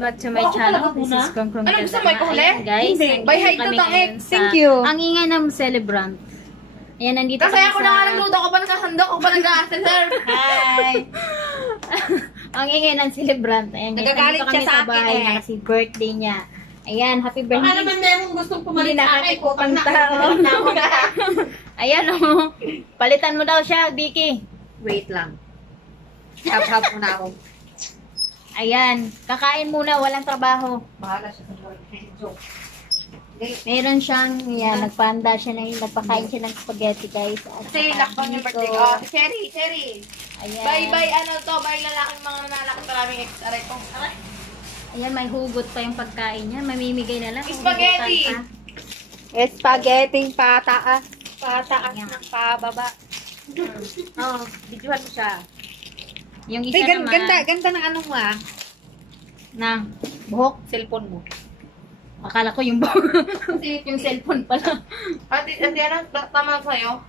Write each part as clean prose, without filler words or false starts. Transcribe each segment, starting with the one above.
Back to my channel. This is Kong Kong. Ano gusto mo? Ikuhuli? Guys, By height to tangik. Thank you. Ang ingay ng celebrant. Ayan, nandito kasi ako na nga nagluto. Ako pa nagkasandok. Ako pa nag-a-serve. Hi! Ang ingay ng celebrant. Ayan, guys, nagagalit siya sa akin bahay na kasi birthday niya. Ayan, happy birthday. Baka naman merong gustong pumalit sa akin. Ayan, oh. Palitan mo daw siya, Vicky. Wait lang. Hap-hap muna ako. Ayan, kakain muna, walang trabaho. Bahala siya sa joke. Meron siyang, yan, nagpanda siya na nagpakain siya ng spaghetti, guys. Kasi lakban yung birthday ko. Cherry. Ayan. Bye, ano to, bye lalaking mga nanalakit maraming ex-aray ko. Ayan, may hugot pa yung pagkain niya. Mamimigay na lang. Spaghetti! Spaghetti pataas. Pataas ng pababa. Oh, videohan mo siya. Yung isa naman. Ganda ng ano mo ah. Na, buhok. Cellphone mo. Akala ko yung buhok. Yung cellphone pala. Ate, ano, tama sa'yo?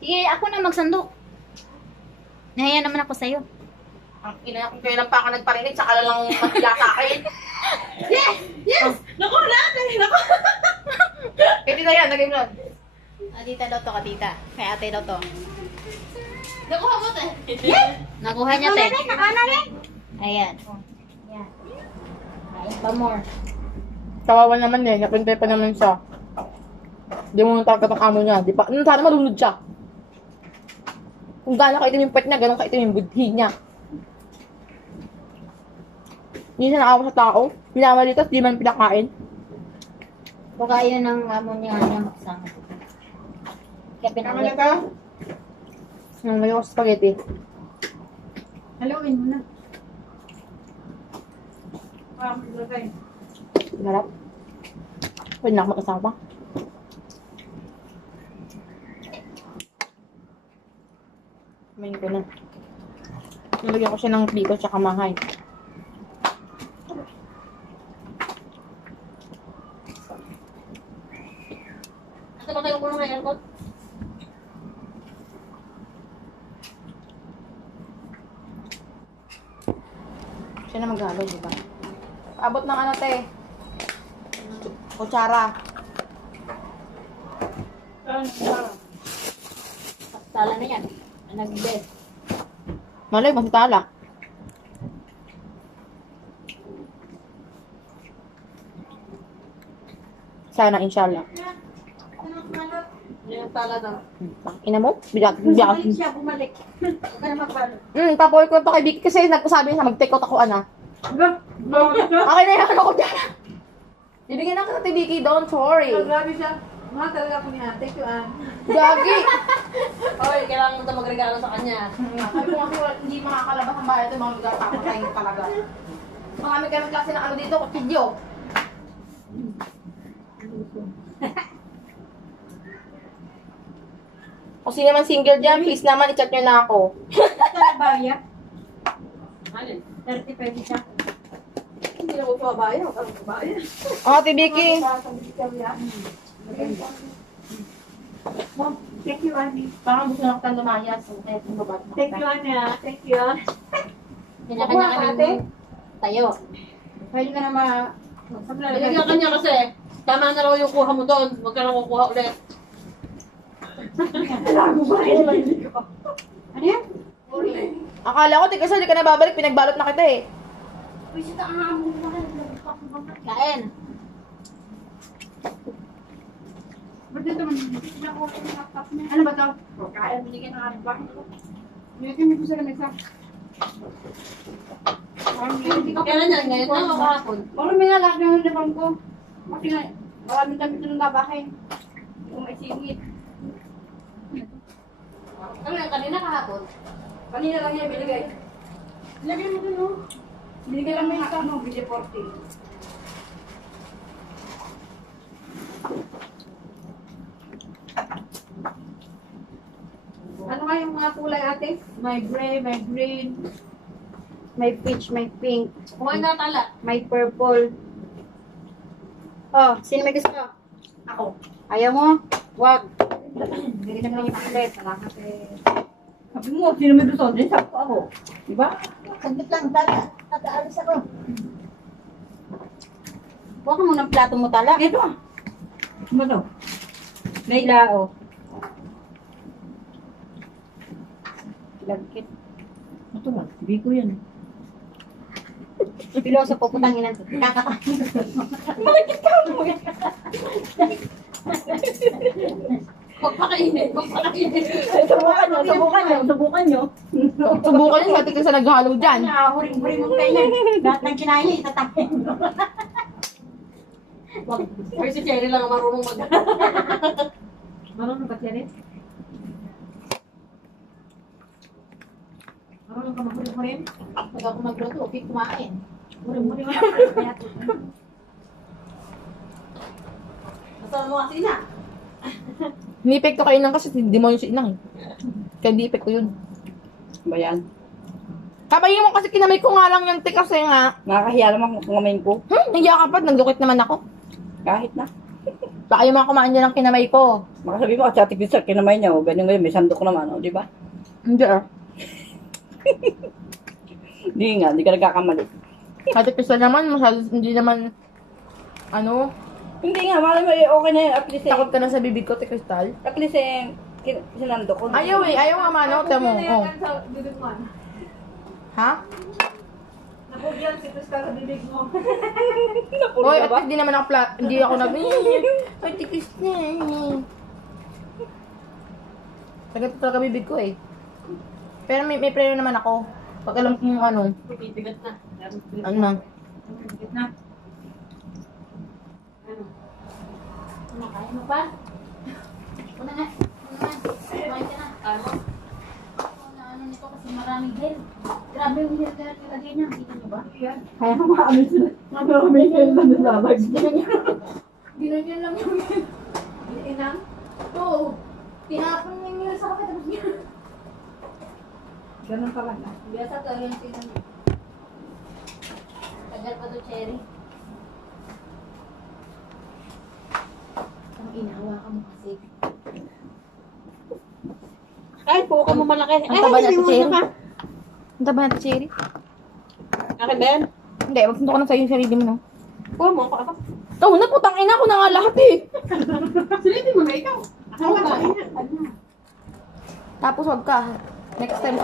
Sige, ako na magsandok. Nahiya naman ako sa'yo. Ang ina, kung kailan pa ako nagparinig, saka lang matiya sa akin. Yes! Oh. Naku, natin! Naku! Eh, tita yan, naging nun. Tita daw to, tita. Kay ate daw to. Nakuha mo, te. Nakuha niya, te. Ayan. Ayan. Ayan pa more. Kawawa naman eh, napintay pa naman siya. Hindi mo natagat ang amo niya. Di pa, sana malunod siya. Kung gano'n kaitim yung pet niya, gano'n kaitim yung budhi niya. Hindi siya nakawa sa tao. Pinamalitas, di man pinakain. Baka yun ang amo niya magsama. Kaya pinamalitas. ka? May ako sa spaghetti. Haluin mo na. Harap. Pwede na ako mag-asama. Kumain ko na. Nalagyan ko siya ng piko at mahay. Ito ba kayo ko ng aircon? Siya na maghalo, di ba? Abot ng ano, te? Kutsara. Tala na yan. Nag-bed. Malay, mas tala. Sana, inshallah. Yung tala daw. Ina mo? Biyak. Siya bumalik. Huwag ka na magbalot. Papoy ko to kay Vicky kasi nagsabi niya mag-take out ako, ana. Okay na yan ako dyan. Bibigyan ako sa Vicky, don't worry. Grabe siya. Mahal talaga ako ni ate ko, Gagi. Oy, kailangan mo ito magregalo sa kanya. Sabi ko kasi hindi makakalabas ang bahay ito, mga lugar papatayin ko talaga. Marami kami klase ng ano dito, kutidyo. Kung sino man single dyan, please naman, i-chat nyo na ako. Ito ba yan? Alin? 30 pesos siya. Hindi na ko pabayan. Ako pabayan. Ate Vicky. Thank you, Annie. Parang gusto na kitang lumayas. Thank you, Annie. Thank you. Kanya-kanya kami tayo. Pwede ka na ma... Binigyan ka niya kasi, tama na raw yung kuha mo doon. Huwag ka na kukuha ulit. Ano yan? Akala ko, kasi hindi ka na babalik, pinagbalot na kita eh. Kain. Ba't dito man? Ano ba ito? Kaya binigyan ng anak bahay ko. Binigyan ko sila nagsa. Kailan yan? Ngayon na o kahapon? Parang may nalak na yung lapang ko. Kasi nga, maraming damit na nabahay. Kung may singit. Ano yan? Kanina kahapon? Kanina lang niya binigay. Lagyan mo dun, no? Binigay lang mo yung kamo, BJ 40. Ano nga yung mga kulay, ate? May gray, may green, may peach, may pink, Kuha na tala. may purple. Oh, sino may gusto? Ako. Ayaw mo? Wag. Bili naman yung chocolate. Salamat eh. Sabi mo, sino may gusto? Din sakto ako. Diba? Saglit lang, tataalis ako. Huwag ka muna ng plato mo tala. Ito ah. Ano to? May lao. Lagkit. Ito ba? Sabi ko yan. Piloso po, putangin natin. Kakakain. Huwag pakainin. Subukan nyo, subukan nyo, subukan nyo. Subukan yun, pati ka sa naghalo dyan. Huring-huring mong kayo. Lahat ng kinain niya, itatapin. Ay, si Cherry lang ang marunong mag... Marunong ba siya rin? Marunong ka mahuling-huling? Pag ako magluto, okay, kumain. Huling-huling ka. Basta mo kasi na. Ni-epekto kayo lang kasi hindi mo yung si inang eh. Kaya di epekto yun. Ba yan? Kabayin mo kasi kinamay ko nga lang yan, te, kasi nga. Nakakahiya naman kung ngamayin ko. Nandiyan ka pa, nagdukit naman ako. Kahit na. Baka yung mga kumain dyan ng kinamay ko. Makasabi mo, at sa tipis kinamay niya, o ganyan ngayon, may sandok naman, o, di ba? Hindi ah. Hindi nga, hindi ka nagkakamali. Kati pisa naman, masyado, hindi naman, ano, Hindi nga, malay mo, okay na yun, at least, takot ka na sa bibig ko, te, Crystal. at least, sinandok ko. Ayaw eh, ayaw nga mano, te mo. Oh. Ha? Nakugyan si Crystal sa bibig mo. Oy, at least di naman ako hindi ako nag, ay, tikis na eh. Tagat talaga bibig ko eh. Pero may preno naman ako. Pag alam kong ano, Bibigat na. ano na. Na. Kumakain mo pa? Una nga. Kumain ka na. Ano? Ano nito kasi maraming gel. Grabe yung gel na nilagay niya. Kita niyo ba? Kaya maamin sila. Marami kayo na nalalag. Ginanyan lang yung gel. Ginanyan? Oo. Tinapon niya nila sa akin. Tapos niya. Ganun pala na. Biasa to yung sinan niya. Tagal pa to, Cherry. Ang inawa ka mo kasi. Ay, puka mo malaki. Ang taba na si Cherry. Ang taba na si Cherry. Akin ba yan? Hindi, magpunto ko na sa'yo yung sarili mo, no? Kuha mo, ako. Ikaw na, putang ina ko na nga lahat eh. Silipin mo na ikaw. Ako ka. Tapos wag ka. Next time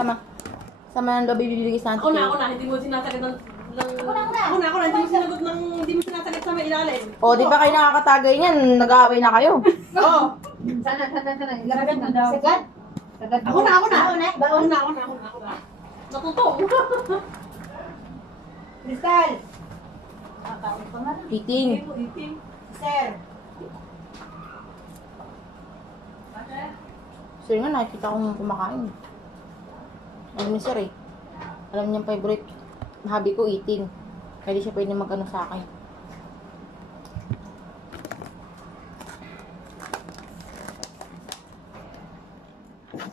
sama ng lobby bibigay sa Ako na. Hindi mo sinasagot ng... Ako na. Hindi mo sinagot ng... Hindi mo sinasagot sa may ilalim. O, di ba kayo nakakatagay niyan? Nag-aaway na kayo. Oo. Sana. Ilagay mo daw. Sagad. Sagad. Ako na. Baon. Ako na. Natuto. Crystal! Kakain pa nga. Eating. Sir! Sir nga, nakikita kong kumakain. Alam ni sir eh. Alam niyang favorite hobby ko, eating. Kaya di siya pwede mag-ano sa akin.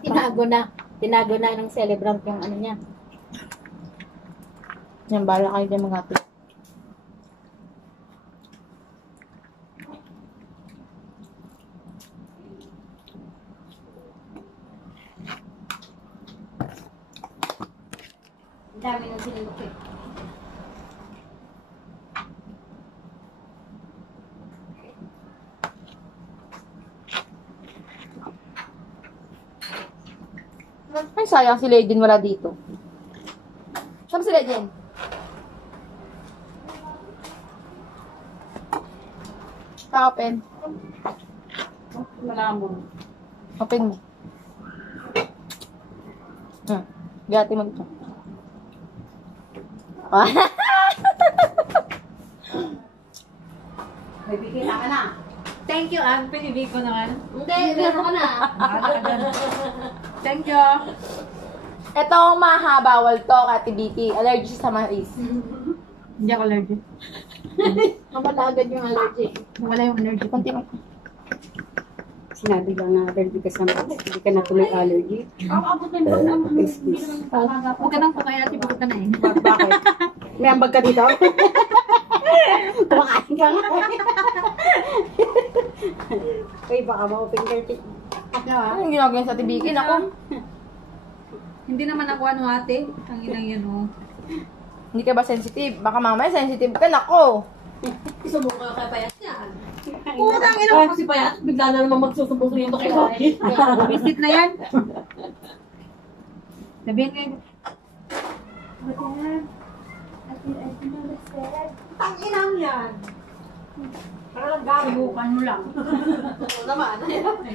Tinago na ng celebrant yung ano niya. Yan, bala kayo dyan mga ate. Ang dami ng sinilok eh. Ay, sayang si Legend wala dito. Saan si Legend? Open. Wala mo. Open mo. Gati mo dito. May bigay ka na. Thank you, Ann. Pinibig ko naman. Hindi, meron ka na. Thank you. Ito ang mahabawal to, Ate Vicky. Allergy sa mais. Hindi ako allergic. Mawala agad yung allergy. Wala yung allergic. Kunti mo. Sinabi lang na allergy ka sa mga. Hindi ka natuloy allergy. Abot na yung Huwag ka nang pakaya, tibag ka na eh. Bakit? May ambag ka dito? Kumakain ka nga. Uy, baka ma-open ka. Ano ah? Anong ginagawa sa tibikin ako? Hindi naman ako ano ate. Ang inang yan oh. Hindi ka ba sensitive? Baka mamaya sensitive ka, nako. Sumuka kay Payat yan. Putang ina mo kasi Payat. Bigla na naman magsusumbong sa iyo kay Payat. Visit na yan. Sabihin nga. Tang inang yan. Para lang gawin. Subukan mo lang. Oo naman.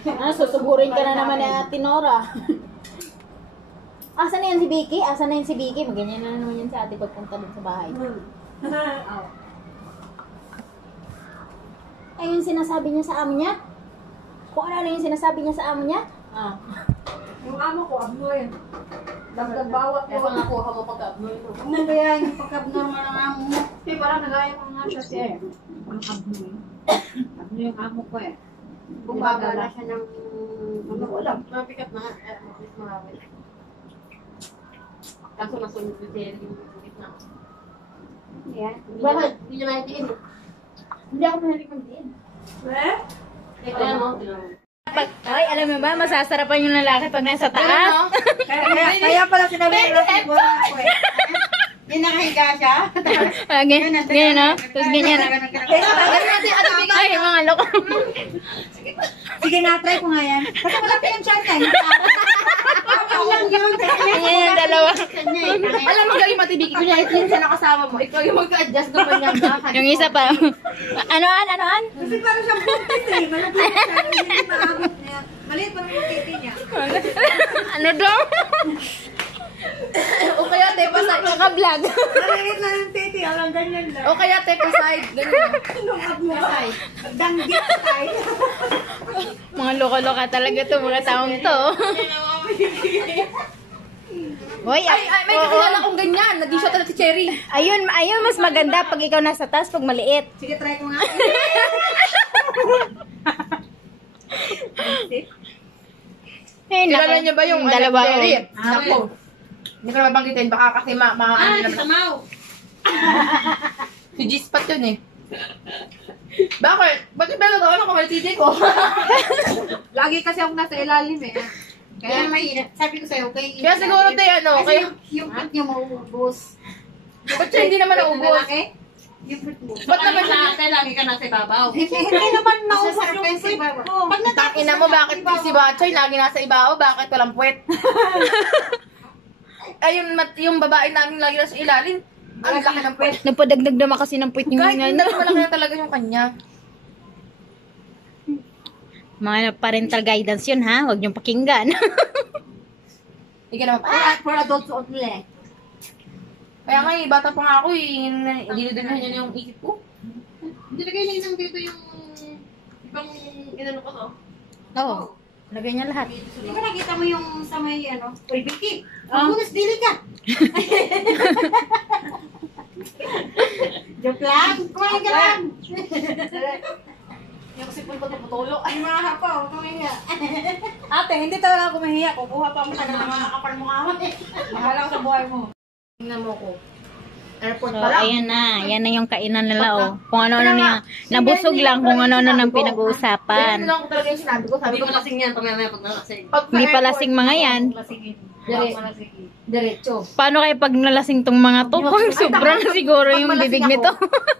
Ano, susugurin ka na naman ni Ate Nora. Asa na yan si Vicky? Asa na yan si Vicky? Maganyan na naman yan si ate pagpunta dun sa bahay. Ay, yung sinasabi niya sa amo niya? Kung ano yung sinasabi niya sa amo niya? Yung amo ko, abnoy. Dagdag bawat Kaya ko. pang nakuha mo pagka-abnoy mo. Ano ba yan? Yung pagka-abnormal ng amo mo? Eh, parang nagaya ko nga siya siya eh. Ang abnoy. Abnoy yung amo ko eh. Bumabala siya ng... Ano ko alam. Mapikat na. Mas marami. Kaso nasunod yung Jerry yung gitna. Yan. Bakit? Hindi niya nahitiin. Hindi ako mahilig mag-diin. Kaya mo. Ay, alam mo ba, masasarapan yung lalaki pag nasa taas? Kaya pala sinabi ng Rocky Boy ako eh. Yung nakahiga siya. Ganyan, no? Tapos ganyan na. Ay, mga loko. Sige nga, try ko nga yan. Kasi malaki yung chan niya. Ganyan yung dalawa. Alam mo gawin matibiki ko niya, yun sa nakasama mo. Ikaw yung mag-adjust ng kanyang bahay. Yung isa pa. Anoan? Kasi parang siyang buntis eh. Malaki yung chan. Hindi maabot niya. Maliit pa rin yung titi niya. Ano daw? O kaya tepa side. Naka-vlog. Maliit na yung titi. Alang ganyan lang. O kaya tepa side. Ganyan. Nung abno ay. Danggit tayo. Mga loko-loka talaga to, mga taong to. Hoy, Ay, may kakilala kong ganyan. Naging siya talaga si Cherry. ayun, mas maganda pag ikaw nasa taas, pag maliit. Sige, try ko nga. Eh, Kilala niyo ba yung dalawa? Cherry? Nako. Hindi ko na mabanggitin. Baka kasi ano Ah, naman. kasamaw. Si G-Spot yun eh. Bakit? Ba't yung belo ano kung titi ko? Lagi kasi ako nasa ilalim eh. Kaya may, sabi ko sa'yo, okay. Kaya siguro tayo ano, Kasi kaya... yung fruit niya mauubos. Ba't siya hindi naman naubos? Yung fruit mo. Ba't naman siya? Lagi ka nasa ibabaw. Hindi naman maubos yung fruit mo. Pag Ina mo, bakit si Bachay lagi nasa ibabaw? Bakit walang puwet? Ay, yung babae namin lagi nasa ilalim. Ang laki ng puwet. Nagpadagdag naman kasi ng puwit yung Kahit mga, hindi, malaki na talaga yung kanya. mga parental guidance yun, ha? Huwag niyong pakinggan. Hindi ka naman For adults only. Kaya nga bata pa nga ako dinudulhan niya yung isip ko. Nilagay niya isang dito yung ibang inano ko to. Oo. Lagay niya lahat. Hindi ko nakita mo yung sa may ano? Uy, Vicky! Ang bunas dili ka! Joke lang! Kumain ka lang! Yung sipon ko na putulo. Ay, mga hapaw, kumahiya. Ate, hindi talaga ako mahiya. Kukuha pa mo na ng mga kapal mo kawan eh. Mahala ko sa buhay mo. Tingnan mo ko. Airport So, pa lang. ayan na. Yan na yung kainan nila, oh. Kung ano-ano niya. Nabusog lang kung ano-ano nang Ganyan pinag-uusapan. lang ko talaga yung sinabi ko. Sabi Sabi ko, ko lasing yan pag may pag nalasing. pag sa Hindi pa airport, lasing mga yan. Malasingin. Dire- Malasingin. Diretso. Paano kayo pag nalasing tong mga to? Kung sobra na siguro yung bibig nito.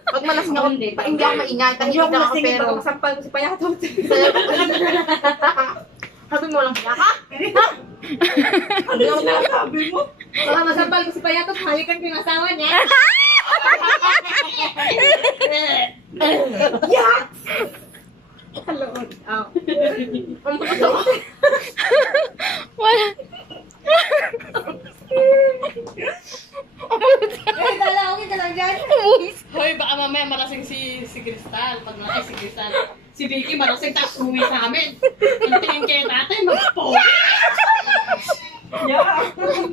Pag malasing ako, hindi ako maingay. Tahimik lang ako pero... Pag masampal ko si Payatot. Sabi mo lang, ha? Ano yung sinasabi mo? Baka masampal ko si Payatot, halikan ko yung asawa niya. Yak! Halood. Ang gusto ko. Wala. Eh, dala, okay ka lang dyan. Hoy, baka mamaya malasing si Crystal. Pag nalasing si Crystal. Si Vicky malasing tapos umuwi sa amin. Ang tingin kayo tatay, mag-po.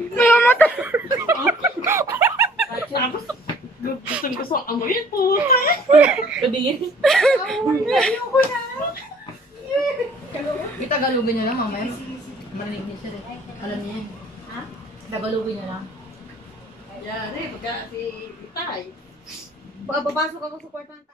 May mamatay. Tapos, gusto ang amoy po. Sabihin. Ayoko na. Itagalugin niya lang mamaya. Marinig niya siya rin. Alam niya yan. Ha? Tagalugin niya lang. Yan eh, pagka si Itay. Papasok ako sa kwarto ng